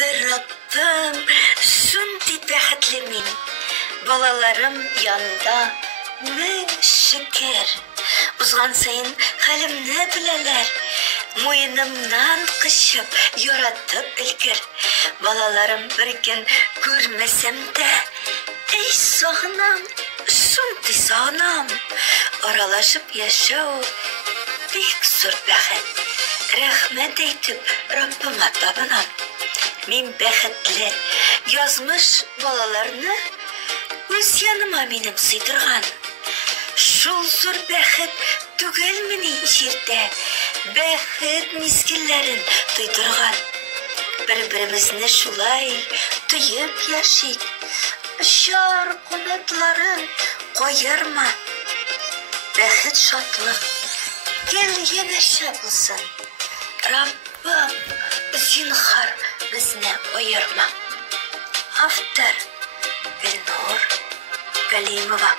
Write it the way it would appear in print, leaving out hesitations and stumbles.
Rabbim, şunday bәхетлемен. Балаларым янда, мең шөкер. Узган сайын хәлемне беләләр. Муенымнан кычып, яратып өлгер. Балаларым бер көн күрмәсәм дә, эй сагынам, шундай сагынам. Аралашып яшәү бик зур бәхет. Рәхмәт әйтеп, Раббыма табынам. Мин бәхетле, язмыш балаларны үз яныма минем сыйдырган. Шул зур бәхет түгелмени җирдә, бәхет мизгелләрен тойдырган. Бер-беребезне шулай тоеп яшик, шар канатларын каерма. Бәхет шатлык гел янәшә булсын. Раббым, зинһар безне аерма. Автор Гөлнур Галимова.